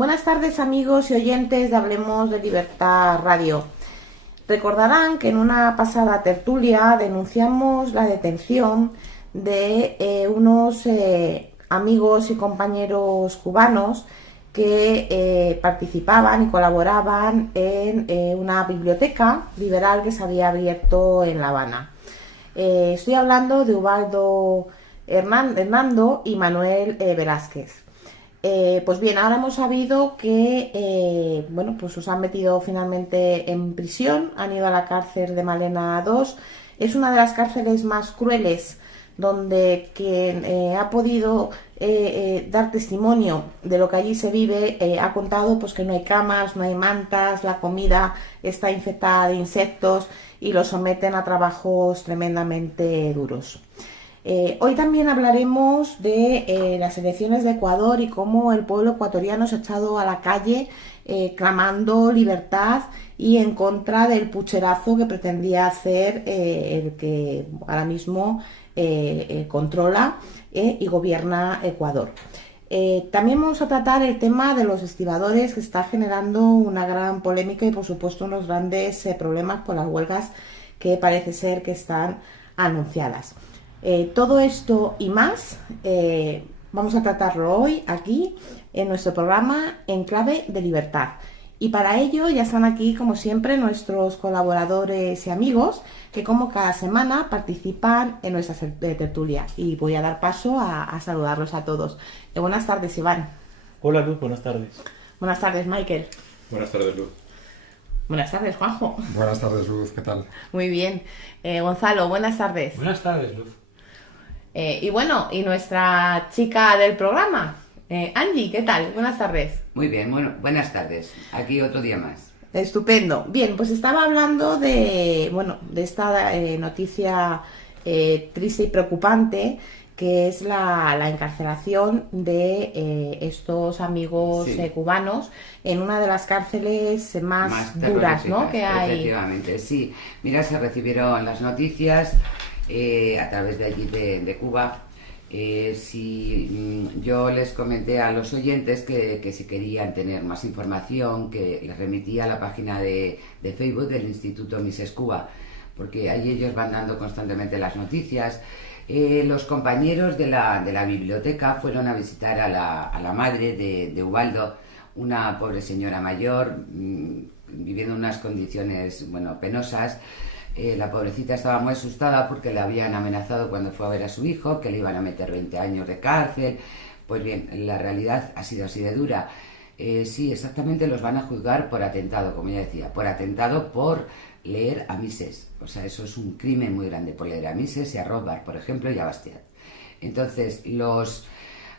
Buenas tardes amigos y oyentes de Hablemos de Libertad Radio. Recordarán que en una pasada tertulia denunciamos la detención de unos amigos y compañeros cubanos que participaban y colaboraban en una biblioteca liberal que se había abierto en La Habana. Estoy hablando de Ubaldo Hernando y Manuel Velázquez. Pues bien, ahora hemos sabido que pues os han metido finalmente en prisión, han ido a la cárcel de Malena II. Es una de las cárceles más crueles donde quien ha podido dar testimonio de lo que allí se vive ha contado pues que no hay camas, no hay mantas, la comida está infectada de insectos y los someten a trabajos tremendamente duros. Hoy también hablaremos de las elecciones de Ecuador y cómo el pueblo ecuatoriano se ha echado a la calle clamando libertad y en contra del pucherazo que pretendía hacer el que ahora mismo controla y gobierna Ecuador. También vamos a tratar el tema de los estibadores, que está generando una gran polémica y por supuesto unos grandes problemas por las huelgas que parece ser que están anunciadas. Todo esto y más vamos a tratarlo hoy aquí en nuestro programa En Clave de Libertad. Y para ello ya están aquí, como siempre, nuestros colaboradores y amigos que como cada semana participan en nuestra tertulia. Y voy a dar paso a saludarlos a todos. Buenas tardes, Iván. Hola, Luz, buenas tardes. Buenas tardes, Michael. Buenas tardes, Luz. Buenas tardes, Juanjo. Buenas tardes, Luz, ¿qué tal? Muy bien. Gonzalo, buenas tardes. Buenas tardes, Luz. Y nuestra chica del programa, Angie, ¿qué tal? Buenas tardes. Muy bien, bueno, buenas tardes. Aquí otro día más. Estupendo. Bien, pues estaba hablando de esta noticia triste y preocupante, que es la encarcelación de estos amigos cubanos en una de las cárceles más duras, ¿no?, que hay. Efectivamente, sí. Mira, se recibieron las noticias a través de allí de Cuba. Yo les comenté a los oyentes que si querían tener más información, que les remitía a la página de Facebook del Instituto Mises Cuba, porque allí ellos van dando constantemente las noticias. Los compañeros de la biblioteca fueron a visitar a la madre de Ubaldo, una pobre señora mayor, viviendo en unas condiciones penosas. La pobrecita estaba muy asustada porque le habían amenazado cuando fue a ver a su hijo, que le iban a meter 20 años de cárcel. Pues bien, la realidad ha sido así de dura. Sí, exactamente, los van a juzgar por atentado, como ya decía, por atentado por leer a Mises. O sea, eso es un crimen muy grande, por leer a Mises y a Rothbard, por ejemplo, y a Bastiat. Entonces, los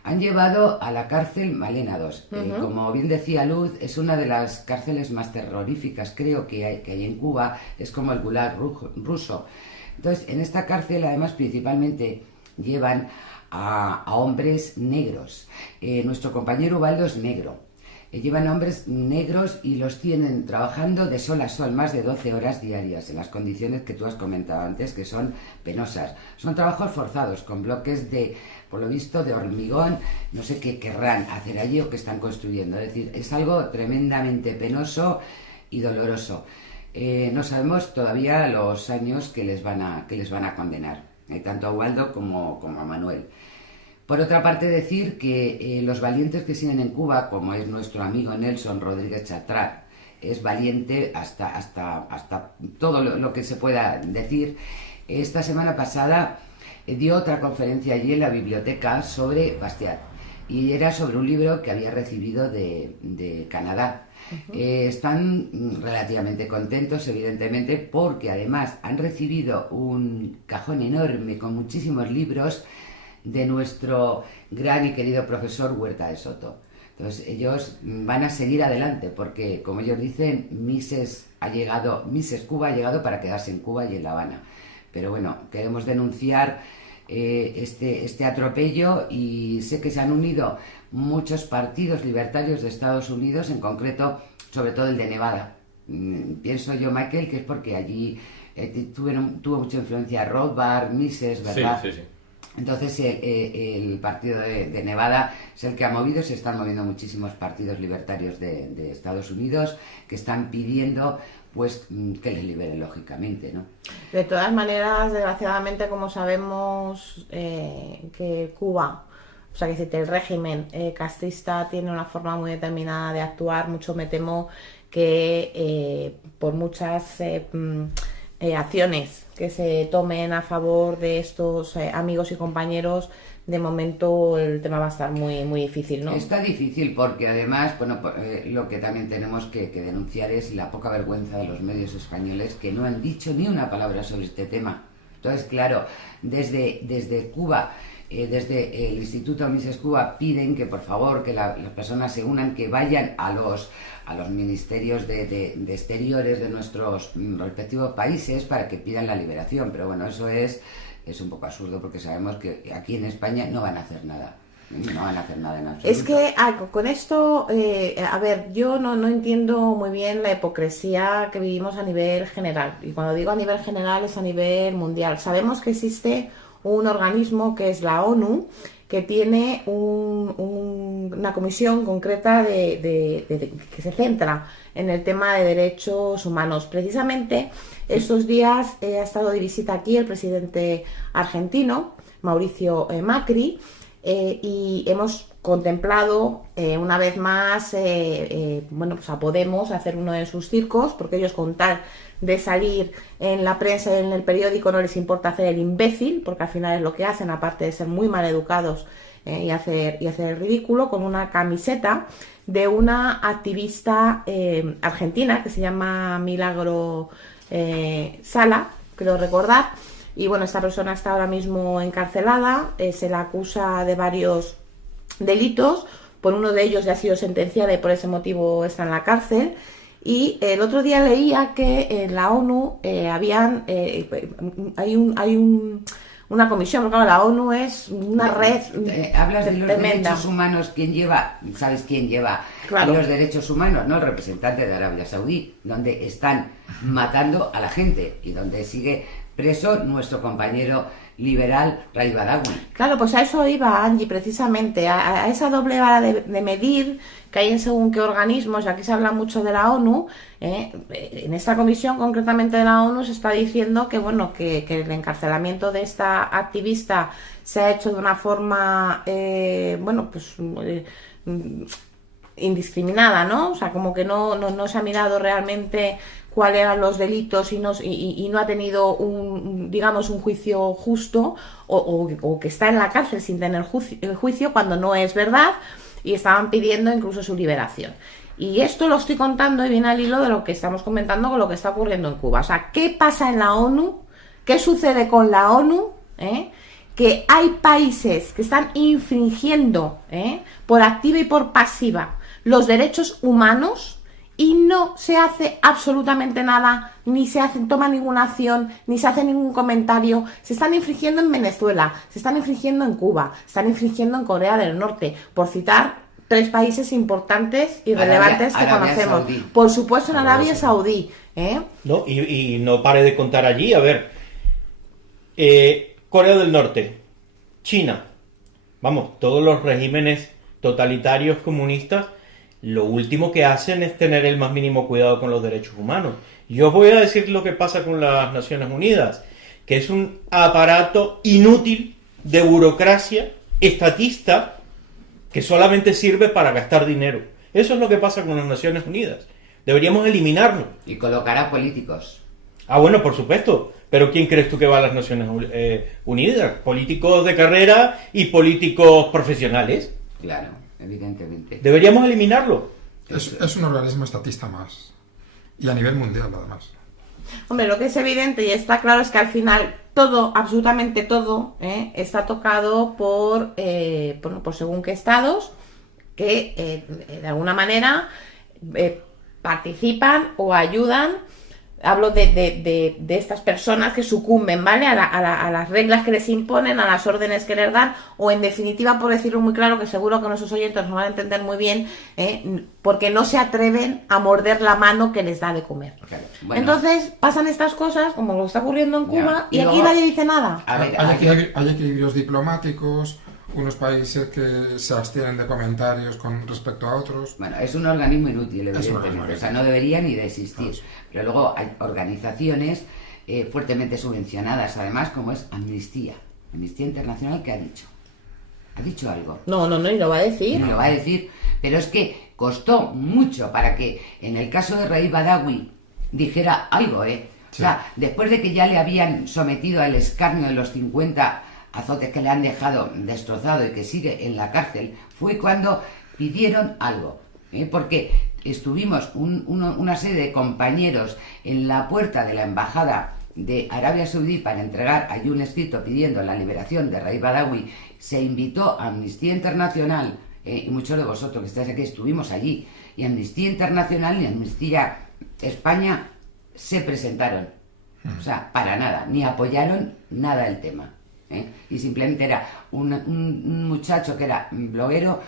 han llevado a la cárcel Malena II. Como bien decía Luz, es una de las cárceles más terroríficas, creo, que hay en Cuba. Es como el Gulag ruso. Entonces, en esta cárcel, además, principalmente llevan a hombres negros. Nuestro compañero Ubaldo es negro. Llevan a hombres negros y los tienen trabajando de sol a sol, más de 12 horas diarias, en las condiciones que tú has comentado antes, que son penosas. Son trabajos forzados, con bloques por lo visto, de hormigón. No sé qué querrán hacer allí o qué están construyendo. Es decir, es algo tremendamente penoso y doloroso. No sabemos todavía los años que les van a condenar, tanto a Ubaldo como a Manuel. Por otra parte, decir que los valientes que siguen en Cuba, como es nuestro amigo Nelson Rodríguez Chatrán, es valiente hasta todo lo que se pueda decir. Esta semana pasada dio otra conferencia allí en la biblioteca sobre Bastiat, y era sobre un libro que había recibido de Canadá. Están relativamente contentos, evidentemente, porque además han recibido un cajón enorme con muchísimos libros de nuestro gran y querido profesor Huerta de Soto. Entonces ellos van a seguir adelante porque, como ellos dicen, Mises Cuba ha llegado para quedarse en Cuba y en La Habana. Pero bueno, queremos denunciar este atropello, y sé que se han unido muchos partidos libertarios de Estados Unidos, en concreto, sobre todo el de Nevada. Pienso yo, Michael, que es porque allí tuvo mucha influencia Rothbard, Mises, ¿verdad? Sí. Entonces el partido de Nevada es el que ha movido, se están moviendo muchísimos partidos libertarios de Estados Unidos que están pidiendo pues que les liberen, lógicamente, ¿no? De todas maneras, desgraciadamente, como sabemos, que Cuba, o sea, que el régimen castrista tiene una forma muy determinada de actuar, mucho me temo que por muchas acciones que se tomen a favor de estos amigos y compañeros, de momento el tema va a estar muy, muy difícil, ¿no? Está difícil porque además, bueno, lo que también tenemos que denunciar es la poca vergüenza de los medios españoles que no han dicho ni una palabra sobre este tema. Entonces, claro, desde Cuba, desde el Instituto Mises Cuba piden que por favor que las personas se unan, que vayan a los ministerios de exteriores de nuestros respectivos países para que pidan la liberación. Pero bueno, eso es un poco absurdo porque sabemos que aquí en España no van a hacer nada. No van a hacer nada en absoluto. Es que con esto, a ver, yo no entiendo muy bien la hipocresía que vivimos a nivel general. Y cuando digo a nivel general es a nivel mundial. Sabemos que existe un organismo que es la ONU, que tiene una comisión concreta que se centra en el tema de derechos humanos. Precisamente estos días ha estado de visita aquí el presidente argentino, Mauricio Macri, y hemos contemplado una vez más bueno, pues a Podemos hacer uno de sus circos, porque ellos, con tal de salir en la prensa y en el periódico, no les importa hacer el imbécil, porque al final es lo que hacen, aparte de ser muy mal educados y hacer el ridículo, con una camiseta de una activista argentina que se llama Milagro Sala, creo recordar. Y bueno, esta persona está ahora mismo encarcelada, se la acusa de varios delitos, por uno de ellos ya ha sido sentenciada y por ese motivo está en la cárcel. Y el otro día leía que en la ONU hay una comisión, porque claro, la ONU es una red hablas de los tremenda. Derechos humanos, ¿sabes quién lleva Claro. los derechos humanos? ¿No? El representante de Arabia Saudí, donde están matando a la gente y donde sigue preso nuestro compañero liberal Raif Badawi. Claro, pues a eso iba, Angie, precisamente, a esa doble vara de medir que hay en según qué organismos. Y aquí se habla mucho de la ONU, en esta comisión concretamente de la ONU se está diciendo que bueno, que el encarcelamiento de esta activista se ha hecho de una forma bueno, pues indiscriminada, ¿no? O sea, como que no se ha mirado realmente cuáles eran los delitos y no ha tenido digamos un juicio justo, o que está en la cárcel sin tener juicio, cuando no es verdad, y estaban pidiendo incluso su liberación. Y esto lo estoy contando y viene al hilo de lo que estamos comentando con lo que está ocurriendo en Cuba. O sea, ¿qué pasa en la ONU? ¿Qué sucede con la ONU? Que hay países que están infringiendo por activa y por pasiva los derechos humanos, y no se hace absolutamente nada, ni se toma ninguna acción, ni se hace ningún comentario. Se están infringiendo en Venezuela, se están infringiendo en Cuba, se están infringiendo en Corea del Norte, por citar 3 países importantes y relevantes que conocemos. Saudí. Por supuesto en Arabia Saudí. No, y no pare de contar allí. A ver, Corea del Norte, China, vamos, todos los regímenes totalitarios comunistas, lo último que hacen es tener el más mínimo cuidado con los derechos humanos. Yo os voy a decir lo que pasa con las Naciones Unidas, que es un aparato inútil de burocracia estatista que solamente sirve para gastar dinero. Eso es lo que pasa con las Naciones Unidas. Deberíamos eliminarlo. Y colocar a políticos. Ah, bueno, por supuesto. Pero ¿quién crees tú que va a las Naciones Unidas? Políticos de carrera y políticos profesionales. Claro, evidentemente. Deberíamos eliminarlo. Es un organismo estatista más. Y a nivel mundial, además. Hombre, lo que es evidente y está claro es que al final todo, absolutamente todo, está tocado por según qué estados que de alguna manera participan o ayudan Hablo de estas personas que sucumben, ¿vale? A las reglas que les imponen, a las órdenes que les dan, o en definitiva, por decirlo muy claro, que seguro que nuestros oyentes nos van a entender muy bien, porque no se atreven a morder la mano que les da de comer. Claro, bueno. Entonces pasan estas cosas, como lo está ocurriendo en Cuba, Ya. y aquí luego, nadie dice nada. A ver, Hay equilibrios diplomáticos, unos países que se abstienen de comentarios con respecto a otros. bueno, es un organismo inútil, Es un organismo evidentemente. O sea, inútil. no debería ni de existir. Pero luego hay organizaciones fuertemente subvencionadas, además, como es Amnistía. Amnistía Internacional, ¿qué ha dicho? ¿Ha dicho algo? No, y lo va a Y decir. me lo va a decir, pero es que costó mucho para que en el caso de Raif Badawi dijera algo, ¿eh? O sea, después de que ya le habían sometido al escarnio de los 50 azotes que le han dejado destrozado y que sigue en la cárcel, fue cuando pidieron algo, porque estuvimos una serie de compañeros en la puerta de la embajada de Arabia Saudí para entregar allí un escrito pidiendo la liberación de Raif Badawi. Se invitó a Amnistía Internacional, y muchos de vosotros que estáis aquí estuvimos allí, y Amnistía Internacional y Amnistía España se presentaron. O sea, para nada, ni apoyaron nada el tema. Y simplemente era un muchacho que era bloguero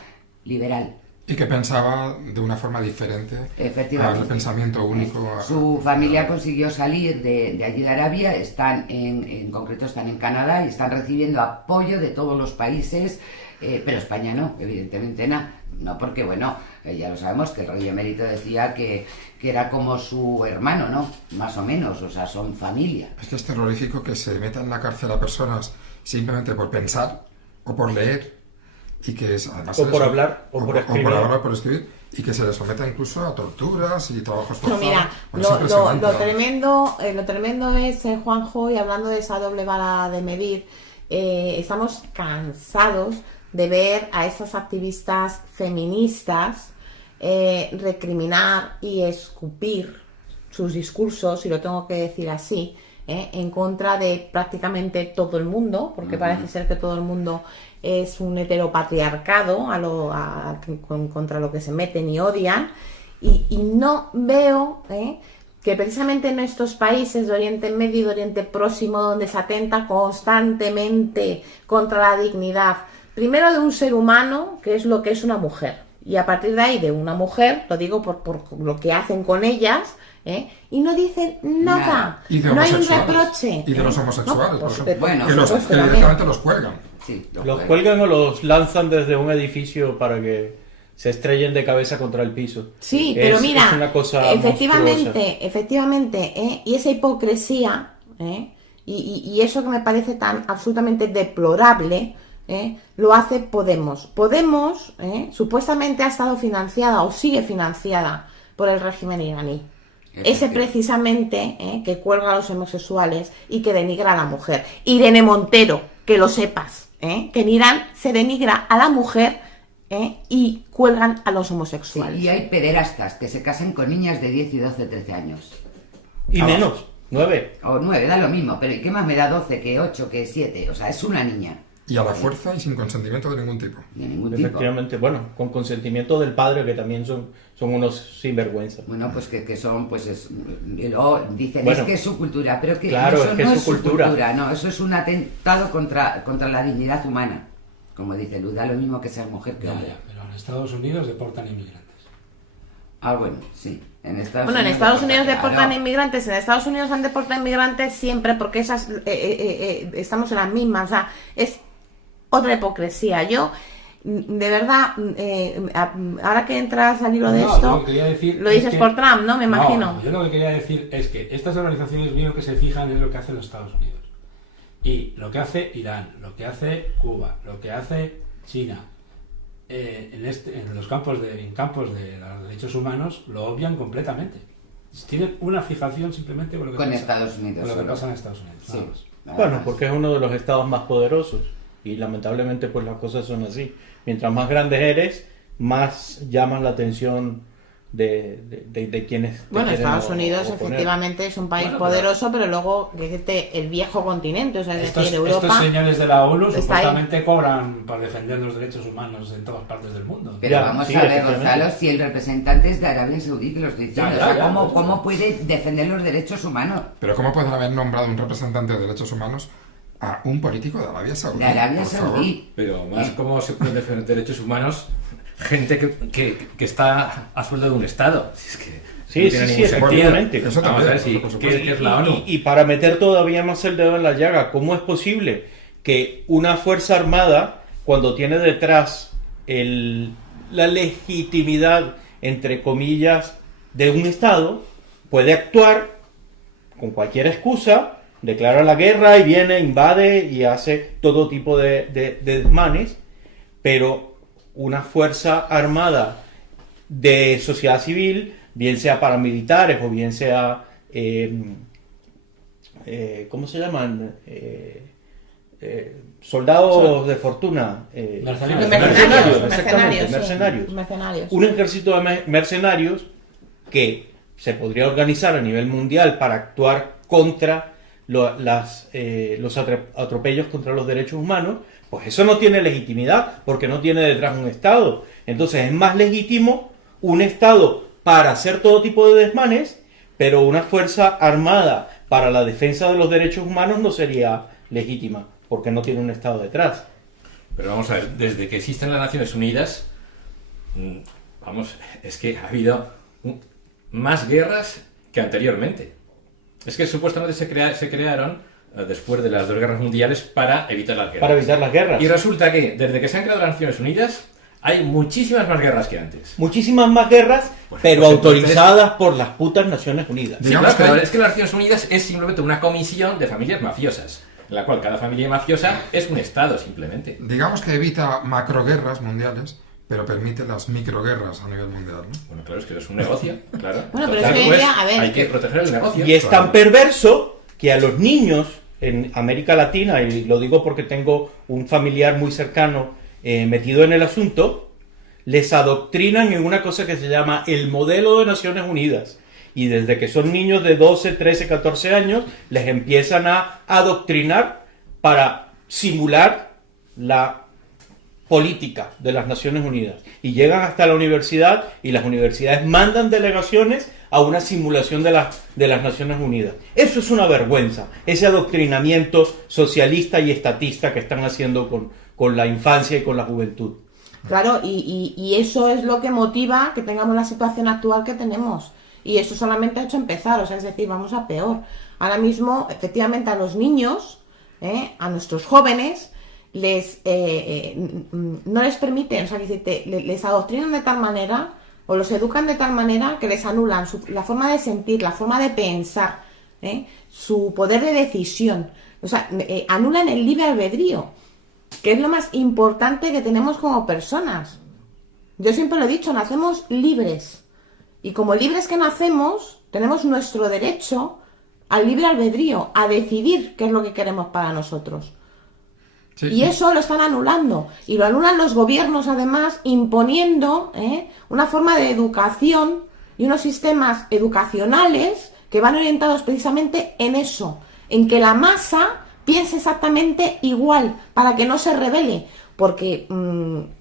liberal. Y que pensaba de una forma diferente Efectivamente. al pensamiento único. Su familia consiguió salir de allí de Arabia, están en concreto están en Canadá y están recibiendo apoyo de todos los países, pero España no, evidentemente no, porque bueno, ya lo sabemos que el rey emérito decía que era como su hermano, ¿no? Más o menos, o sea, son familia. Es que es terrorífico que se meta en la cárcel a personas simplemente por pensar o por leer y que además O por hablar, o por escribir. o por hablar, por escribir, y que se les someta incluso a torturas y trabajos No, forzados. mira, Pues es impresionante, ¿no? lo tremendo es, Juanjo, y hablando de esa doble vara de medir, estamos cansados de ver a esas activistas feministas recriminar y escupir sus discursos, y lo tengo que decir así, en contra de prácticamente todo el mundo, porque parece ser que todo el mundo es un heteropatriarcado contra lo que se meten y odian, y no veo que precisamente en estos países de Oriente Medio y de Oriente Próximo, donde se atenta constantemente contra la dignidad, primero de un ser humano, que es lo que es una mujer, y a partir de ahí de una mujer, lo digo por lo que hacen con ellas, y no dicen nada, Y de no hay un homosexuales. reproche. Y de los homosexuales, por ejemplo. Bueno, que supuesto, que también. directamente los cuelgan. Sí, Los cuelgan o los lanzan desde un edificio para que se estrellen de cabeza contra el piso. Sí, pero mira, es una cosa efectivamente, y esa hipocresía, y eso que me parece tan absolutamente deplorable, lo hace Podemos. Podemos, supuestamente ha estado financiada o sigue financiada por el régimen iraní. Ese precisamente que cuelga a los homosexuales y que denigra a la mujer. Irene Montero, que lo sepas, que en Irán se denigra a la mujer y cuelgan a los homosexuales. Sí, y hay pederastas que se casan con niñas de 10 y 12, 13 años. Y menos, 9. O 9, da lo mismo, pero ¿y qué más me da 12 que 8 que 7? O sea, es una niña. Y a la fuerza y sin consentimiento de ningún tipo. De ningún tipo. Efectivamente, bueno, con consentimiento del padre, que también son unos sinvergüenza. Bueno, pues que son, pues es... Y luego dicen, Bueno, es que es su cultura, pero que claro, eso es que no es es su su cultura. cultura, no, eso es un atentado contra la dignidad humana. Como dice Luz, da lo mismo que seas mujer que Ya, hombre. ya, pero en Estados Unidos deportan inmigrantes. Ah, bueno, sí. En Estados Bueno, en Estados Unidos deportan claro. inmigrantes, en Estados Unidos han deportado inmigrantes siempre, porque esas estamos en las mismas, o sea, es otra hipocresía. Yo, de verdad, ahora que entras al hilo de No, yo esto, lo que quería decir lo es dices que- por Trump, ¿no? Me imagino. No, yo lo que quería decir es que estas organizaciones lo que se fijan es lo que hacen los Estados Unidos. Y lo que hace Irán, lo que hace Cuba, lo que hace China, en campos de los derechos humanos, lo obvian completamente. Tienen una fijación simplemente con lo que Con pasa, Estados Unidos con lo que solo. pasa en Estados Unidos. Sí. nada más. nada Bueno, más. porque es uno de los estados más poderosos y lamentablemente pues las cosas son así. Mientras más grande eres, más llamas la atención de quienes te Bueno, quieren Estados Unidos oponer. efectivamente es un país Bueno, poderoso, pero luego, fíjate, el viejo continente, o sea, es decir, Europa... Estos señores de la ONU está supuestamente cobran para defender los derechos humanos en todas partes del mundo. Pero Ya, vamos sí, a ver, efectivamente. Gonzalo, si el representante es de Arabia Saudí, que lo estoy diciendo. Ya, O sea, ya, ¿cómo, pues, cómo puede defender los derechos humanos? Pero ¿cómo pueden haber nombrado un representante de derechos humanos a un político de Arabia Saudí? De Arabia Por favor. Saudí. Pero más, ¿cómo se pueden defender derechos humanos gente que está a sueldo de un Estado? Si es que Sí, no tiene sí, ningún sí, sentido. efectivamente. Eso Vamos a ver también, si por supuesto. ¿qué es la ONU? Y para meter todavía más el dedo en la llaga, ¿cómo es posible que una fuerza armada, cuando tiene detrás la legitimidad, entre comillas, de un Estado, puede actuar con cualquier excusa, declara la guerra y viene, invade y hace todo tipo de desmanes, pero una fuerza armada de sociedad civil, bien sea paramilitares o bien sea, ¿cómo se llaman? Soldados de fortuna. Mercenarios. Exactamente, mercenarios. Sí, mercenarios. Un ejército de mercenarios que se podría organizar a nivel mundial para actuar contra los atropellos contra los derechos humanos, pues eso no tiene legitimidad porque no tiene detrás un Estado. Entonces es más legítimo un Estado para hacer todo tipo de desmanes, pero una fuerza armada para la defensa de los derechos humanos no sería legítima porque no tiene un Estado detrás. Pero vamos a ver, desde que existen las Naciones Unidas, vamos, es que ha habido más guerras que anteriormente. Es que supuestamente se crearon después de las dos guerras mundiales para evitar las guerras. Para evitar las guerras. Y resulta que desde que se han creado las Naciones Unidas hay muchísimas más guerras que antes. Muchísimas más guerras, Pues, pero pues, autorizadas por las putas Naciones Unidas. Sí, Digamos claro, pero que- es que las Naciones Unidas es simplemente una comisión de familias mafiosas, en la cual cada familia mafiosa es un Estado simplemente. Digamos que evita macroguerras mundiales, pero permite las microguerras a nivel mundial, ¿no? Bueno, claro, es que es un negocio, claro. Bueno, pero Entonces, es que pues, ya, a ver, hay que proteger el negocio. Y es tan perverso que a los niños en América Latina, y lo digo porque tengo un familiar muy cercano metido en el asunto, les adoctrinan en una cosa que se llama el modelo de Naciones Unidas. Y desde que son niños de 12, 13, 14 años, les empiezan a adoctrinar para simular la política de las Naciones Unidas. Y llegan hasta la universidad y las universidades mandan delegaciones a una simulación de las Naciones Unidas. Eso es una vergüenza, ese adoctrinamiento socialista y estatista que están haciendo con la infancia y con la juventud. Claro, y eso es lo que motiva que tengamos la situación actual que tenemos. Y eso solamente ha hecho empezar, o sea, es decir, vamos a peor. Ahora mismo, efectivamente, a los niños, a nuestros jóvenes, no les permiten, o sea, les adoctrinan de tal manera, o los educan de tal manera que les anulan la forma de sentir, la forma de pensar, su poder de decisión. O sea, anulan el libre albedrío, que es lo más importante que tenemos como personas. Yo siempre lo he dicho, nacemos libres. Y como libres que nacemos, tenemos nuestro derecho al libre albedrío, a decidir qué es lo que queremos para nosotros. Sí. Y eso lo están anulando. Y lo anulan los gobiernos, además, imponiendo una forma de educación y unos sistemas educacionales que van orientados precisamente en eso, en que la masa piense exactamente igual, para que no se rebele. Porque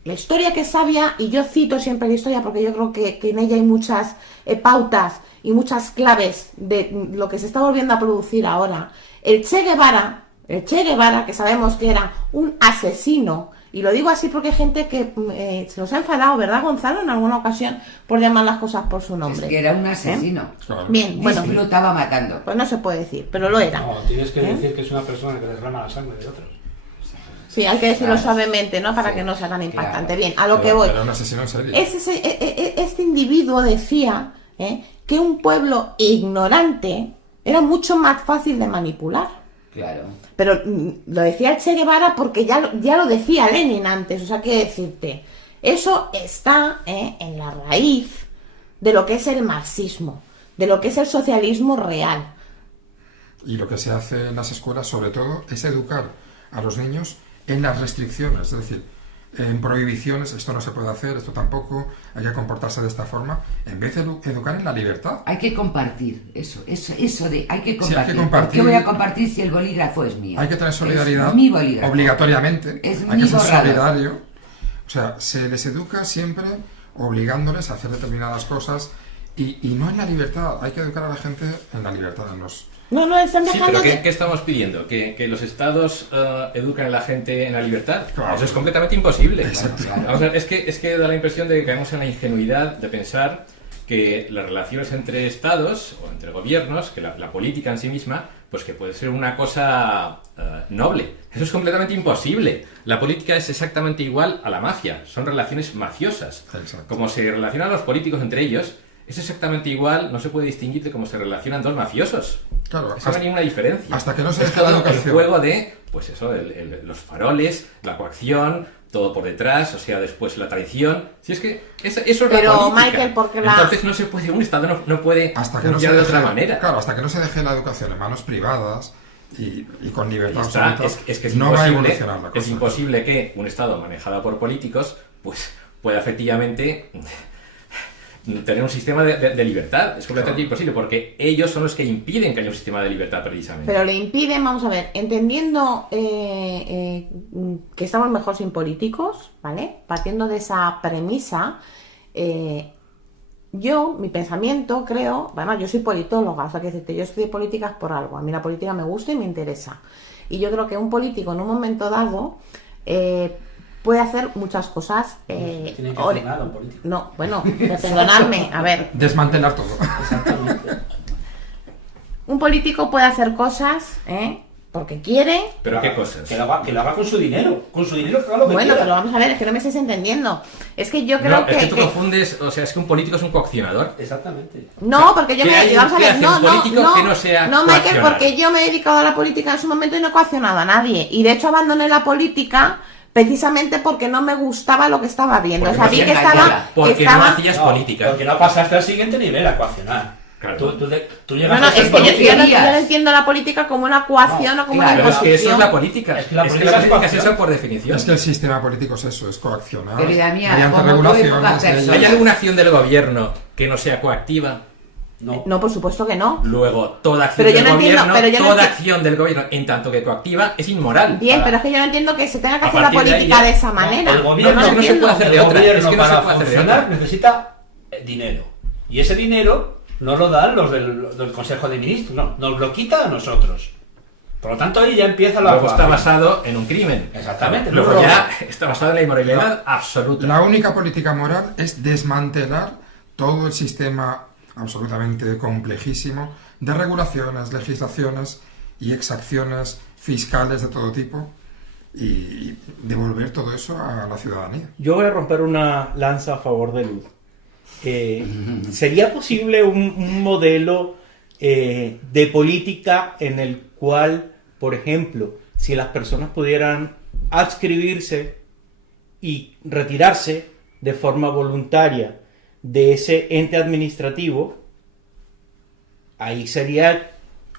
la historia que es sabia, y yo cito siempre la historia porque yo creo que en ella hay muchas pautas y muchas claves de lo que se está volviendo a producir ahora. El Che Guevara, que sabemos que era un asesino, y lo digo así porque hay gente que se nos ha enfadado, ¿verdad, Gonzalo? En alguna ocasión por llamar las cosas por su nombre. Es que era un asesino. Claro. Bien, bueno, Disfrutaba matando. pues no se puede decir, pero lo era. No, tienes que decir que es una persona que derrama la sangre de otros. Sí, hay que decirlo Claro. suavemente, ¿no? Para Sí, que no sea tan impactante. claro. Bien, a lo que voy. Era un asesino en serie. Este individuo decía que un pueblo ignorante era mucho más fácil de manipular. Claro. Pero lo decía el Che Guevara porque ya lo decía Lenin antes. O sea, qué decirte. Eso está en la raíz de lo que es el marxismo, de lo que es el socialismo real. Y lo que se hace en las escuelas, sobre todo, es educar a los niños en las restricciones. Es decir, en prohibiciones, esto no se puede hacer, esto tampoco, hay que comportarse de esta forma, en vez de educar en la libertad. Hay que compartir, eso de hay que compartir. Sí, hay que compartir. ¿Por qué voy a compartir si el bolígrafo es mío? Hay que tener solidaridad, es mi bolígrafo. obligatoriamente, Es hay mi que ser borrador. solidario. O sea, se les educa siempre obligándoles a hacer determinadas cosas y no en la libertad, hay que educar a la gente en la libertad, en los... No, están Sí, dejando pero ¿qué estamos pidiendo? ¿Que los estados eduquen a la gente en la libertad? Claro. Eso es completamente imposible. Exacto. Vamos a ver, es que da la impresión de que caemos en la ingenuidad de pensar que las relaciones entre estados o entre gobiernos, que la política en sí misma, pues que puede ser una cosa noble. Eso es completamente imposible. La política es exactamente igual a la mafia. Son relaciones mafiosas. Exacto. Como se relacionan los políticos entre ellos, es exactamente igual, no se puede distinguir de cómo se relacionan dos mafiosos. Claro, Eso no hay ninguna diferencia. hasta que no se Es deje la todo educación. el juego de, pues eso, los faroles, la coacción, todo por detrás, o sea, después la traición. Si es que eso es Pero, la política. Michael, porque la- Entonces no se puede, un Estado no puede Hasta que no se funcionar de deje, otra manera. claro, hasta que no se deje la educación en manos privadas y con libertad Está, absoluta, es que es no va a imposible, evolucionar la cosa. es imposible que un Estado manejado por políticos pues pueda efectivamente tener un sistema de libertad. Es completamente Claro. imposible porque ellos son los que impiden que haya un sistema de libertad precisamente. Pero le impiden, vamos a ver, entendiendo que estamos mejor sin políticos, ¿vale? Partiendo de esa premisa, mi pensamiento, creo, bueno, yo soy politóloga, o sea, que decirte, yo estudio políticas por algo, a mí la política me gusta y me interesa. Y yo creo que un político en un momento dado puede hacer muchas cosas. Tiene que hacer nada, un político. No, bueno, perdonadme, a ver. Desmantelar todo. Exactamente. Un político puede hacer cosas, porque quiere. ¿Pero qué cosas? Que lo haga con su dinero. Con su dinero, claro, lo que Bueno, quiera. pero vamos a ver, es que no me estáis entendiendo. Es que yo creo No, que. es que tú que- confundes, o sea, es que un político es un coaccionador. Exactamente. No, porque yo ¿qué hay- vamos a qué ver, hace no, un no, político no, que no sea no, Michael, coaccionar? porque yo me he dedicado a la política en su momento y no he coaccionado a nadie. Y de hecho abandoné la política precisamente porque no me gustaba lo que estaba viendo. Porque O sea, no vi que hacías estaba. nada. Porque estaba- no hacías política. Porque no pasaste al siguiente nivel a coaccionar. Claro. Tú No, llegas no, a es ser que yo política. no entiendo la política como una coacción o como claro, una Pero es que eso imposición. es la política. Es que la Es política es es coacción. eso por definición. Es que el sistema político es eso, es coaccionar Querida mía, mediante como tú regulaciones. épocas leyes. personas. ¿Hay alguna acción del gobierno que no sea coactiva? No. No, por supuesto que no. Luego, toda acción Pero yo del no entiendo, gobierno, pero yo no toda enti- acción del gobierno, en tanto que coactiva, es inmoral. Bien, Para- pero es que yo no entiendo que se tenga que A hacer la partir de ahí política ya- de esa manera. El gobierno no lo no se entiendo. puede hacer de El otra, gobierno es que no se para puede hacer de funcionar otra. necesita dinero. Y ese dinero no lo dan los del Consejo de Ministros, no, nos lo quita a nosotros. Por lo tanto, ahí ya empieza la Luego está coacción. basado en un crimen. Exactamente. Luego Luego- ya está basado en la inmoralidad absoluta. La única política moral es desmantelar todo el sistema absolutamente complejísimo de regulaciones, legislaciones y exacciones fiscales de todo tipo y devolver todo eso a la ciudadanía. Yo voy a romper una lanza a favor de Luz. ¿Sería posible un modelo de política en el cual, por ejemplo, si las personas pudieran adscribirse y retirarse de forma voluntaria de ese ente administrativo, ahí sería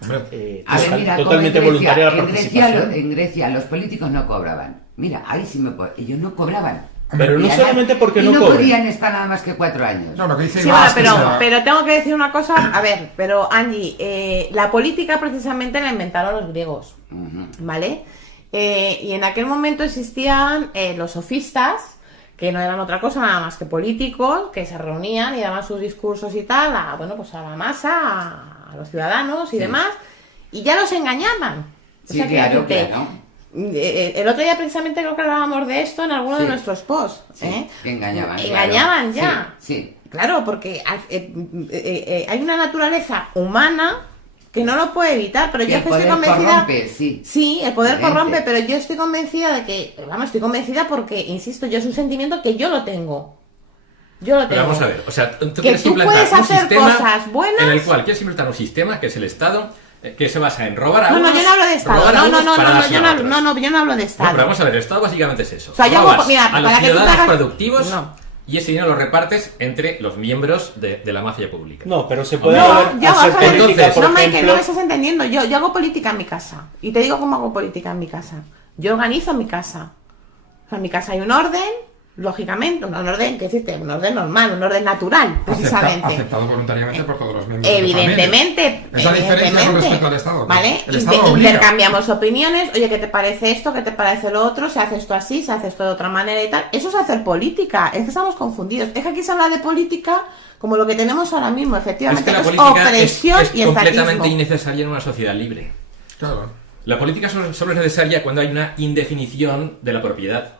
Hombre, A ver, mira, como totalmente en Grecia, voluntaria la en Grecia, participación? en Grecia los políticos no cobraban. Mira, ahí sí ellos no cobraban. Pero no Y solamente porque y no no cobran. podían estar nada más que 4 años. no, lo que dice Sí, Iván bueno, es que pero, sea- pero tengo que decir una cosa. A ver, pero Angie, la política precisamente la inventaron los griegos, Ujú. ¿vale? Y en aquel momento existían los sofistas, que no eran otra cosa nada más que políticos, que se reunían y daban sus discursos y tal, bueno, pues a la masa, a los ciudadanos y demás, y ya los engañaban. Sí, quiero claro, decirte, claro. El otro día precisamente creo que hablábamos de esto en alguno de Sí. nuestros posts. Sí, que engañaban. Engañaban claro. ya. Sí, sí. Claro, porque hay una naturaleza humana que no lo puede evitar, pero Que yo el es que estoy poder convencida. corrompe, sí. Sí, el poder Evidente. corrompe, pero yo estoy convencida de que, vamos, estoy convencida porque, insisto, yo es un sentimiento que yo lo tengo. Yo lo Pero tengo. vamos a ver, o sea, tú Que quieres tú implantar puedes un hacer sistema cosas buenas. en el cual quieres implantar un sistema que es el Estado, que se basa en robar a No, no, unos, yo no hablo de Estado. robar a No, no, unos no, para no, dárselo yo a no hablo, otros. no, yo no hablo de No, Estado. pero vamos a ver, el Estado básicamente es eso. O sea, yo hago- Robas mira, a los para que tú te ciudadanos hagas- productivos No. y ese dinero lo repartes entre los miembros de la mafia pública. No, pero se puede No, hacer yo hacer vamos a ver, política, por no, Michael, ejemplo. no me estás entendiendo. Yo hago política en mi casa. Y te digo cómo hago política en mi casa. Yo organizo mi casa. O en mi casa hay un orden, lógicamente, un orden, ¿qué decirte? Un orden normal, un orden natural, precisamente. Aceptado voluntariamente por todos los miembros de la Evidentemente, familia. Es la diferencia con respecto al Estado. ¿Vale? El Estado obliga. Intercambiamos opiniones, oye, ¿qué te parece esto? ¿Qué te parece lo otro? Se hace esto así, se hace esto de otra manera y tal. Eso es hacer política, es que estamos confundidos. Es que aquí se habla de política como lo que tenemos ahora mismo, efectivamente, Es que la es política opresión es y completamente estatismo. innecesaria en una sociedad libre. Claro. La política solo es necesaria cuando hay una indefinición de la propiedad.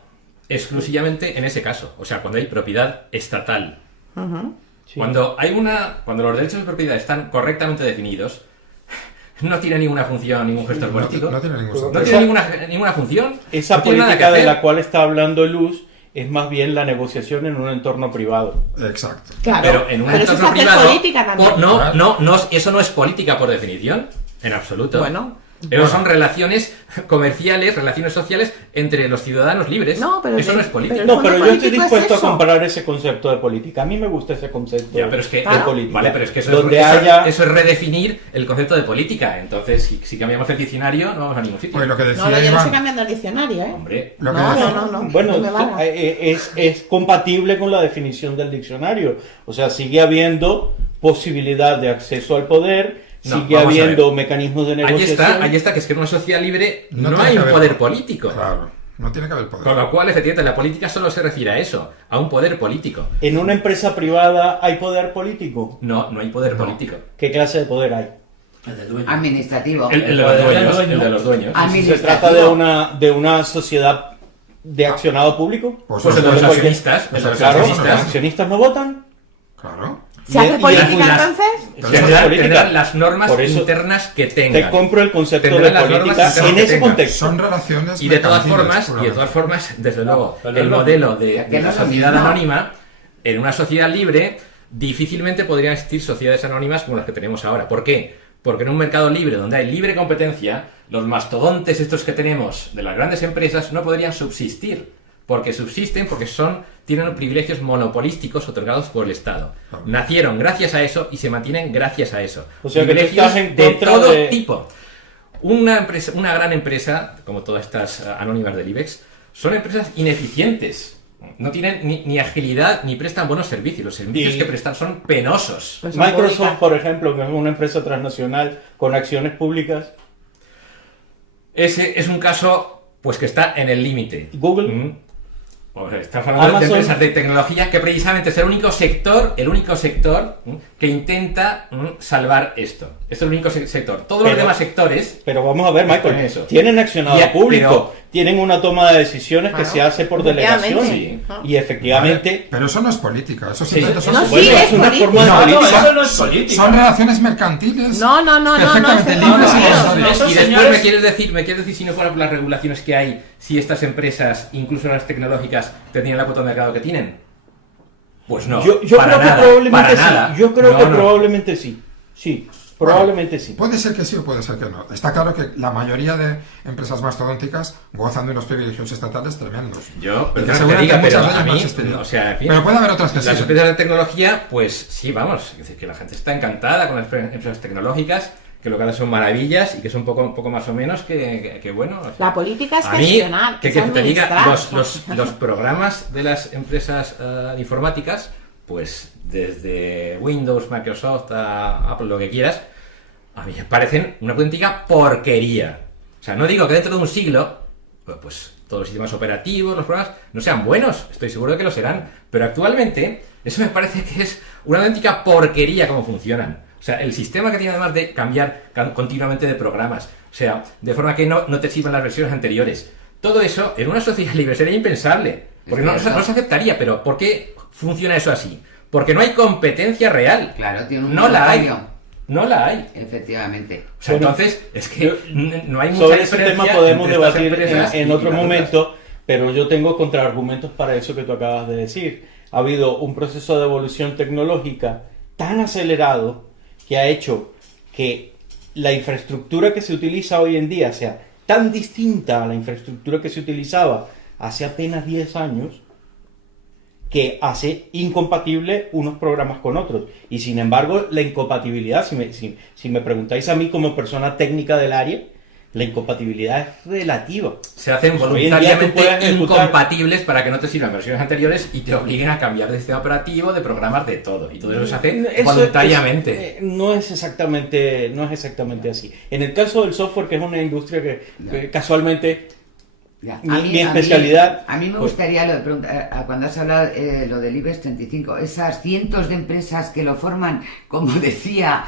Exclusivamente en ese caso. O sea, cuando hay propiedad estatal. Sí. Cuando los derechos de propiedad están correctamente definidos, no tiene ninguna función ningún gestor político. No tiene ningún No sentido. No tiene ninguna función. Esa no tiene nada que política de hacer. la cual está hablando Luz es más bien la negociación en un entorno privado. Exacto. Claro, Pero en un eso es entorno hacer privado. política también. Eso no es política por definición. En absoluto. Bueno. Pero son relaciones comerciales, relaciones sociales entre los ciudadanos libres. No, pero eso de- no es política. pero- No, pero yo político estoy es dispuesto a eso. comparar ese concepto de política. A mí me gusta ese concepto Ya, pero es que, de Claro. política. vale, pero es que eso, donde eso- haya... eso es redefinir el concepto de política. Entonces, si cambiamos el diccionario, no vamos a ningún sitio. Pues lo que No, decía yo no estoy Iván. cambiando el diccionario, ¿eh? Hombre, Lo que No, decía- no, no. Bueno, no me vale. es compatible con la definición del diccionario. O sea, sigue habiendo posibilidad de acceso al poder, No, sigue vamos a habiendo ver. mecanismos de ahí negociación. está, que es que en una sociedad libre no, tiene hay que un haber- poder político. Claro. No tiene que haber poder. Con lo cual, efectivamente, la política solo se refiere a eso, a un poder político. ¿En una empresa privada hay poder político? No hay poder No. político. ¿Qué clase de poder hay? El del dueño. Administrativo. El de los poder del dueños. dueño. El de los dueños. Ah, Si se Administrativo. trata de una sociedad de accionado público, Pues Pues el de los Pues accionistas. El de los claro, los accionistas. accionistas no votan. Claro. ¿Se hace y política las- entonces? Eso es política. Tendrán las normas Por eso internas que Te tengan. compro el concepto Tendrán de las normas política internas en que ese tengan. contexto. Son relaciones Y de todas mercantiles, formas, desde luego, pero el no- modelo de que no la es lo sociedad mismo. anónima, en una sociedad libre, difícilmente podrían existir sociedades anónimas como las que tenemos ahora. ¿Por qué? Porque en un mercado libre, donde hay libre competencia, los mastodontes estos que tenemos de las grandes empresas no podrían subsistir. Porque subsisten porque tienen privilegios monopolísticos otorgados por el Estado. Nacieron gracias a eso y se mantienen gracias a eso. O sea, que tú Privilegios estás en de contra todo de- tipo. Una gran empresa, como todas estas anónimas del IBEX, son empresas ineficientes. No tienen ni agilidad ni prestan buenos servicios. Los servicios Y- que prestan son penosos. Pues son Microsoft, públicas. por ejemplo, que es una empresa transnacional con acciones públicas. Ese es un caso pues que está en el límite. Google. O sea, estamos hablando de Amazon. empresas de tecnología que precisamente es el único sector que intenta salvar esto. Este es el único sector. Todos los Pero- demás sectores. Pero vamos a ver, Michael, Con eso. tienen accionado Ya, público, pero- tienen una toma de decisiones que Claro. se hace por Efectivamente. delegación. Sí. Y efectivamente, Vale, pero eso no es política. Eso Sí. simplemente son, No, sí, bueno, es es una política. forma de No, política. eso no es política. son relaciones mercantiles. No, Perfectamente estoy libres y confundido. voluntarias. Estos Y después señores- me quieres decir si no fueran por las regulaciones que hay, si estas empresas, incluso las tecnológicas, tendrían la cuota de mercado que tienen. Pues no. yo para creo que nada, probablemente para sí. nada. Yo creo No, que no. probablemente sí. Sí, probablemente sí. Puede ser que sí o puede ser que no. Está claro que la mayoría de empresas mastodónticas gozan de unos privilegios estatales tremendos. Yo, Y que pero que seguramente diga, pero muchas de a ellas no mí, existirían. o sea, en fin, Pero puede haber otras que las sí. empresas de tecnología, pues sí, vamos, es decir, que la gente está encantada con las empresas tecnológicas, que lo que hacen son maravillas y que son un poco más o menos que bueno. o sea, La política es a mí, gestionar, que es te diga, administrar. los programas de las empresas informáticas, pues desde Windows, Microsoft, a Apple, lo que quieras, a mí me parecen una auténtica porquería. O sea, no digo que dentro de un siglo, pues todos los sistemas operativos, los programas, no sean buenos, estoy seguro de que lo serán, pero actualmente eso me parece que es una auténtica porquería cómo funcionan. O sea, el sistema que tiene además de cambiar continuamente de programas, o sea, de forma que no te sirvan las versiones anteriores. Todo eso en una sociedad libre sería impensable, porque no se aceptaría, pero ¿por qué funciona eso así? Porque no hay competencia real. Claro, tiene un No la hay. monopolio. No la hay. Efectivamente. O sea, Bueno, entonces, es que no hay mucha Sobre ese diferencia tema podemos entre estas debatir empresas en y otro las momento, pero yo tengo contraargumentos para eso que tú acabas de decir. Ha habido un proceso de evolución tecnológica tan acelerado que ha hecho que la infraestructura que se utiliza hoy en día sea tan distinta a la infraestructura que se utilizaba hace apenas 10 años, que hace incompatible unos programas con otros. Y sin embargo, la incompatibilidad, si me preguntáis a mí como persona técnica del área, La incompatibilidad es relativa. Se hacen Pues hoy en día tú voluntariamente puedes ejecutar- incompatibles para que no te sirvan versiones anteriores y te obliguen a cambiar de sistema operativo, de programas, de todo. Y todo eso se hace Eso voluntariamente. no es exactamente así. En el caso del software, que es una industria que casualmente Ya. mi especialidad. A mí me pues, gustaría lo de preguntar, cuando has hablado lo del IBEX 35, esas cientos de empresas que lo forman, como decía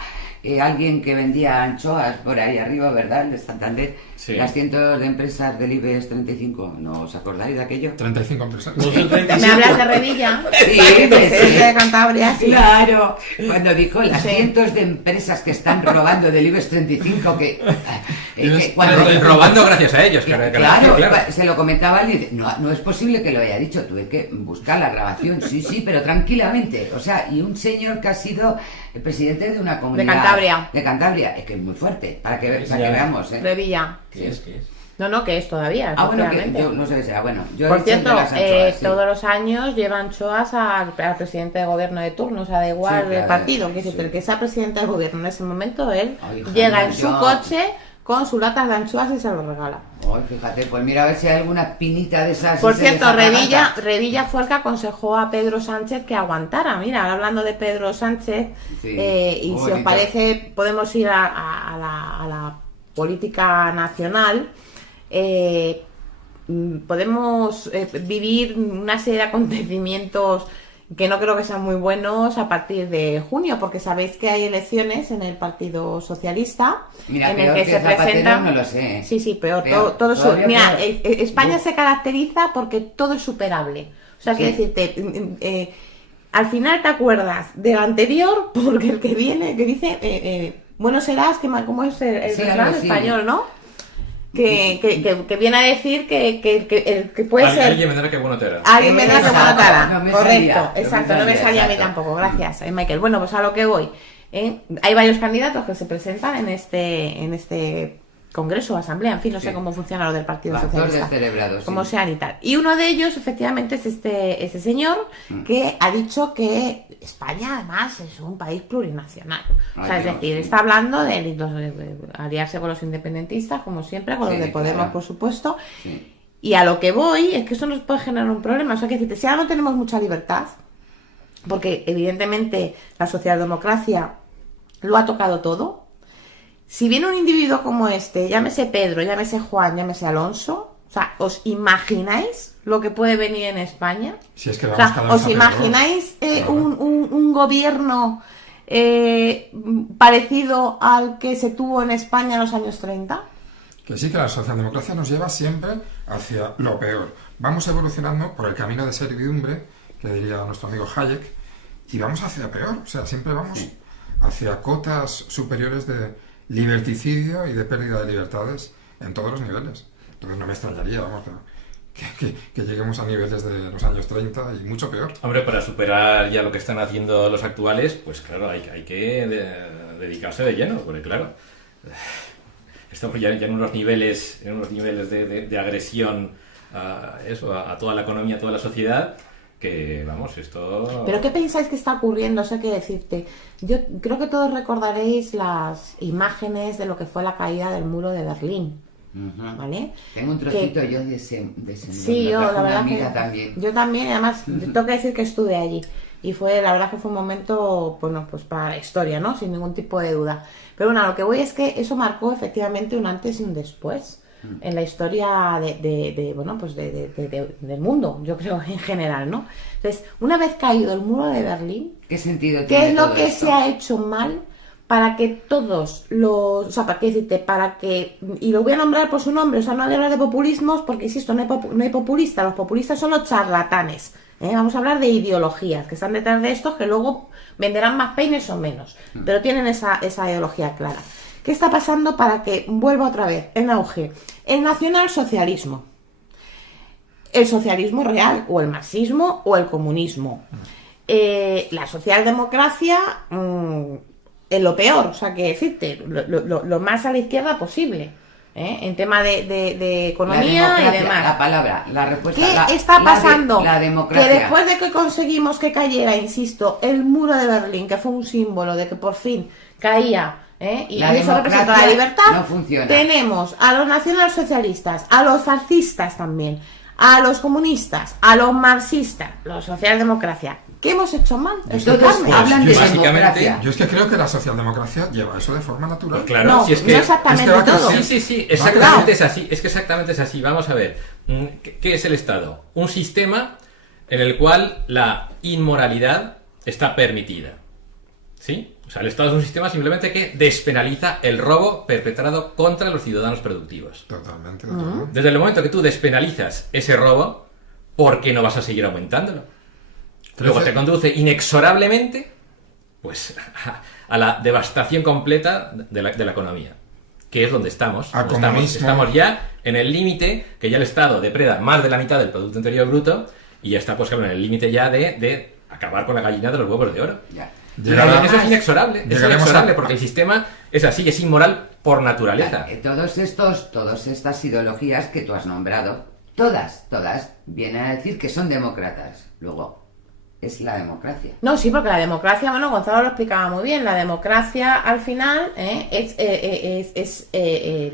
alguien que vendía anchoas por ahí arriba, ¿verdad? El de Santander. Sí. Las cientos de empresas del IBEX 35, ¿no os acordáis de aquello? 35 empresas. no son ¿Me 35. hablas de Revilla? Sí, Pues es de Cantabria, sí. Claro, cuando dijo las Sí. cientos de empresas que están robando del IBEX 35, que Tienes- cuando Robando gracias a ellos. Claro, se lo comentaba él y dice, no es posible que lo haya dicho, tuve que buscar la grabación, sí, pero tranquilamente. O sea, y un señor que ha sido el presidente de una comunidad... Cantabria. De Cantabria, es que es muy fuerte, para que Ya. veamos, ¿eh? Revilla. ¿Qué es? ¿Qué es? No, que es todavía, Bueno, que efectivamente. yo no sé qué será, bueno. Yo Por he hecho el de cierto, las anchoas, sí. todos los años llevan anchoas al presidente de gobierno de turno, o sea, da igual Sí, del claro, partido, que sí. el que sea presidente del gobierno en ese momento, él Ay, hija llega mía, en su yo- coche con sus latas de anchoas y se lo regala. Ay, fíjate, pues mira a ver si hay alguna pinita de esas. Por y se les cierto, atraganta. Revilla fue el que aconsejó a Pedro Sánchez que aguantara. Mira, ahora hablando de Pedro Sánchez, Sí, y muy si os bonito. parece, podemos ir a la política nacional. Podemos vivir una serie de acontecimientos que no creo que sean muy buenos a partir de junio, porque sabéis que hay elecciones en el Partido Socialista. Mira, en el peor que que se Zapatero presentan. no lo sé, ¿eh? Sí, peor. Peor, Todo todavía mira, peor. España Uf. se caracteriza porque todo es superable. O sea, Sí. quiero decirte, al final te acuerdas del anterior porque el que viene, que dice, bueno serás, ¿cómo es el Sí, refrán algo así. español, no? Que viene a decir que puede ser... Alguien vendrá que bueno te hará. Alguien me da que Exacto, buena cara. no me Correcto, salía, exacto, no me salía a mí exacto. tampoco. Gracias, Michael. Bueno, pues a lo que voy. Hay varios candidatos que se presentan en este congreso o asamblea, en fin, no sé Sí. cómo funciona lo del Partido Factor Socialista. descerebrado, sí. Como sean y tal. Y uno de ellos, efectivamente, es este señor Mm. que ha dicho que España, además, es un país plurinacional. O sea, Ay, es Dios, decir, sí. está hablando de aliarse con los independentistas, como siempre, con Sí, los de Podemos, claro. por supuesto. Sí. Y a lo que voy es que eso nos puede generar un problema. O sea, que decirte, si ahora no tenemos mucha libertad, porque evidentemente la socialdemocracia lo ha tocado todo. Si viene un individuo como este, llámese Pedro, llámese Juan, llámese Alonso, o sea, ¿os imagináis lo que puede venir en España? Si es que O vamos sea, cada vez ¿os a peor. imagináis Claro. un gobierno parecido al que se tuvo en España en los años 30? Que sí, que la socialdemocracia nos lleva siempre hacia lo peor. Vamos evolucionando por el camino de servidumbre, que diría nuestro amigo Hayek, y vamos hacia peor. O sea, siempre vamos hacia cotas superiores de liberticidio y de pérdida de libertades en todos los niveles. Entonces no me extrañaría, vamos, que lleguemos a niveles de los años 30 y mucho peor. Hombre, para superar ya lo que están haciendo los actuales, pues claro, hay que dedicarse de lleno, porque claro, estamos ya en unos niveles de agresión a toda la economía, a toda la sociedad, que vamos, esto... ¿Pero qué pensáis que está ocurriendo? Sé qué decirte. Yo creo que todos recordaréis las imágenes de lo que fue la caída del muro de Berlín, Ujú. ¿vale? Tengo un trocito yo de ese Sí, me yo trajo la una verdad amiga que también. yo también, y además tengo que decir que estuve allí y la verdad que fue un momento, bueno, pues para la historia, ¿no? Sin ningún tipo de duda. Pero bueno, a lo que voy es que eso marcó efectivamente un antes y un después en la historia del mundo, yo creo, en general, ¿no? Entonces, una vez caído el muro de Berlín, ¿Qué sentido ¿qué tiene es lo todo que esto? se ha hecho mal para que todos los... O sea, ¿para qué decirte? Para que... Y lo voy a nombrar por su nombre, o sea, no voy a hablar de populismos porque, insisto, no hay populistas. Los populistas son los charlatanes. Vamos a hablar de ideologías que están detrás de estos que luego venderán más peines o menos. Pero tienen esa ideología clara. ¿Qué está pasando para que vuelva otra vez en auge el nacionalsocialismo? El socialismo real, o el marxismo, o el comunismo. La socialdemocracia en lo peor, o sea, que decirte, lo más a la izquierda posible, en tema de economía La y democracia, demás. La palabra, la respuesta. ¿Qué está pasando? La Que democracia. después de que conseguimos que cayera, insisto, el muro de Berlín, que fue un símbolo de que por fin caía Y La eso representa la democracia libertad. no funciona. Tenemos a los nacionalsocialistas, a los fascistas también, a los comunistas, a los marxistas, los socialdemocracia. ¿Qué hemos hecho mal? Todos Explicarme. hablan de básicamente, democracia. Yo es que creo que la socialdemocracia lleva eso de forma natural. Pues claro, No, si es no que... exactamente es que va todo. creciendo. Sí, exactamente es así. Es que exactamente es así. Vamos a ver. ¿Qué es el Estado? Un sistema en el cual la inmoralidad está permitida. ¿Sí? O sea, el Estado es un sistema simplemente que despenaliza el robo perpetrado contra los ciudadanos productivos. Totalmente. Desde el momento que tú despenalizas ese robo, ¿por qué no vas a seguir aumentándolo? Luego te conduce inexorablemente pues a la devastación completa de la economía, que es donde estamos. A Donde comunismo. estamos ya en el límite, que ya el Estado depreda más de la mitad del Producto Interior Bruto y ya está pues claro, en el límite ya de acabar con la gallina de los huevos de oro. Ya. Llegará- Eso es inexorable, llegaremos a- porque el sistema es así, es inmoral por naturaleza. Todas estas ideologías que tú has nombrado, todas vienen a decir que son demócratas. Luego, es la democracia. No, sí, porque la democracia, bueno, Gonzalo lo explicaba muy bien, la democracia al final es